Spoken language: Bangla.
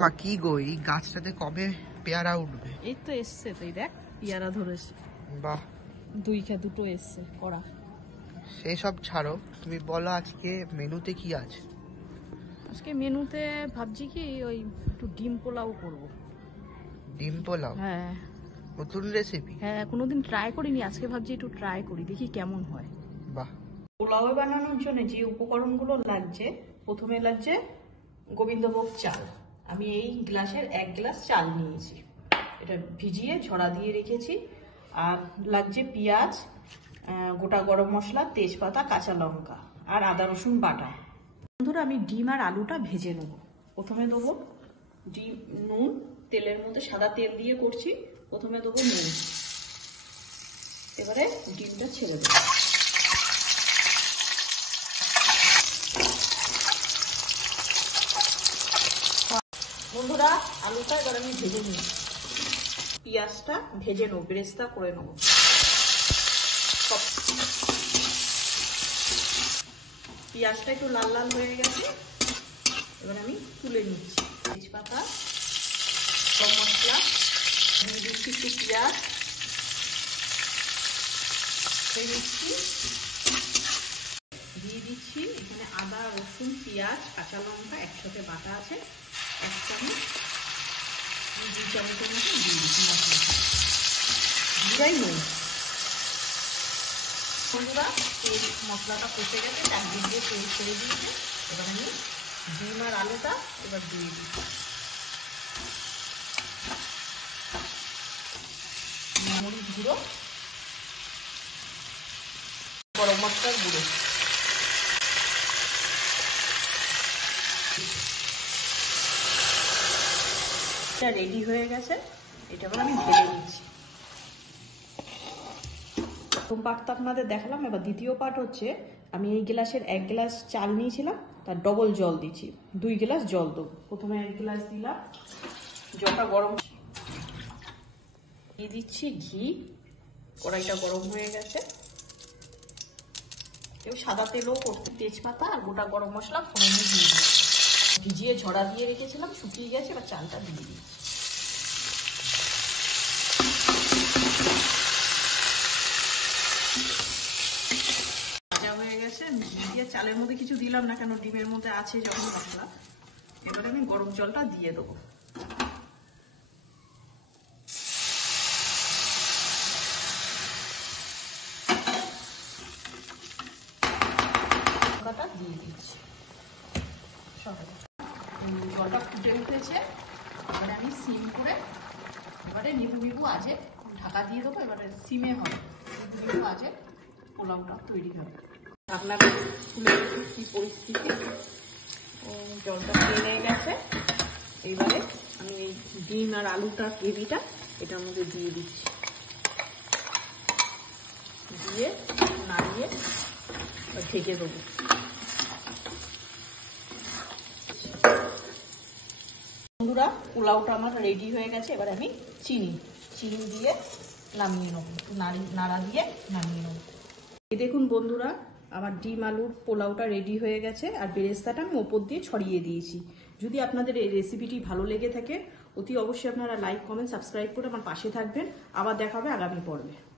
মা কি গো, এই গাছটাতে কবে পেয়ারা উঠবে? এই তো এসছে, তুই দেখ পেয়ারা ধরেছে। বাহ, দুটো এসছে কড়া। সেই সব ছাড়ো, তুমি বলো আজকে মেনুতে কি আছে? আজকে মেনুতে ভাবছি কি ওই একটু ডিম পোলাও করব। ডিম পোলাও? হ্যাঁ নতুন রেসিপি? হ্যাঁ, কোনোদিন ট্রাই করিনি, আজকে ভাবছি একটু ট্রাই করি, দেখি কেমন হয়। বাহ। পোলাও বানানোর জন্য যে উপকরণগুলো লাগছে, প্রথমে লাগছে গোবিন্দভোগ চাল। আমি এই গ্লাসের 1 গ্লাস চাল নিয়েছি, এটা ভিজিয়ে ঝরা দিয়ে রেখেছি। আর লাগছে পেঁয়াজ, গোটা গরম মশলা, তেজপাতা, কাঁচা লঙ্কা আর আদা রসুন বাটা। বন্ধুরা, আমি ডিম আর আলুটা ভেজে নেব। প্রথমে দেবো ডিম, নুন, তেলের মধ্যে সাদা তেল দিয়ে করছি। প্রথমে দেবো নুন, এবারে ডিমটা ছেড়ে দেবো। বন্ধুরা, আলুটা এবার আমি ভেজে নিই, পেঁয়াজটা ভেজে নেবো, বেরেস্তা করে নেবো। পেঁয়াজটা একটু লাল লাল হয়ে গেছে, এবার আমি তুলে নিচ্ছি। তেজপাতা, গরম মশলা দিয়ে দিচ্ছি, একটু পেঁয়াজ দিয়ে দিচ্ছি। এখানে আদা রসুন পেঁয়াজ কাঁচা লঙ্কা একসাথে বাটা আছে, 1 চামচ, 2 চামচের মতো দিয়ে দিচ্ছি মশলাটা। জিরাই নুন। বন্ধুরা, এই মশলাটা কষে গেছে, চারদিক দিয়ে তেল ছেড়ে দিয়েছে। এবার আমি ডিম আর আলুটা এবার দিয়ে দিচ্ছি। মরিচ গুঁড়ো, গরম মশলার গুঁড়ো, এটা রেডি হয়ে গেছে। এটা এবার আমি ঢেলে নিচ্ছি। প্রথম পার্ট তো আপনাদের দেখালাম, এবার দ্বিতীয় পার্ট হচ্ছে আমি এই গ্লাসের 1 গ্লাস চাল নিয়েছিলাম, তার ডবল জল দিচ্ছি, 2 গ্লাস জল দেবো। প্রথমে 1 গ্লাস দিলাম, জলটা গরম দিয়ে দিচ্ছি ঘি। কড়াইটা গরম হয়ে গেছে, কেউ সাদা তেলও করতে। তেজপাতা আর গোটা গরম মশলা ফোড়নে দিয়ে দিচ্ছি। ভিজিয়ে ঝরা দিয়ে রেখেছিলাম, শুকিয়ে গেছে, এবার চালটা দিয়ে দিচ্ছি। ভাজা হয়ে গেছে, ভিজিয়ে চালের মধ্যে কিছু দিলাম না, কেন ডিমের মধ্যে আছে যখন মশলা। এবারে আমি গরম জলটা দিয়ে দেবো। দিয়ে দিচ্ছি, জলটা ফুটে উঠেছে। এবারে আমি সিম করে, এবারে নিবু আছে ঢাকা দিয়ে দেবো। এবারে সিমে হবে, নিবু আছে পোলাওটা তৈরি হবে। ঢাকনাটা খুলে কি পরিস্থিতি, জলটা টেনে গেছে। এইবারে আমি এই ডিম আর আলুটা গ্রেভিটা এটার মধ্যে দিয়ে দিচ্ছি, দিয়ে নাড়িয়ে ঢেকে দেবো। বন্ধুরা, পোলাওটা আমার রেডি হয়ে গেছে। এবার আমি চিনি দিয়ে নামিয়ে নেবো, একটু নাড়া দিয়ে নামিয়ে নেবো। এই দেখুন বন্ধুরা, আমার ডিম আলুর পোলাওটা রেডি হয়ে গেছে, আর বেরেস্তাটা আমি ওপর দিয়ে ছড়িয়ে দিয়েছি। যদি আপনাদের এই রেসিপিটি ভালো লেগে থাকে, অতি অবশ্যই আপনারা লাইক, কমেন্ট, সাবস্ক্রাইব করে আমার পাশে থাকবেন। আবার দেখা হবে আগামী পর্বে।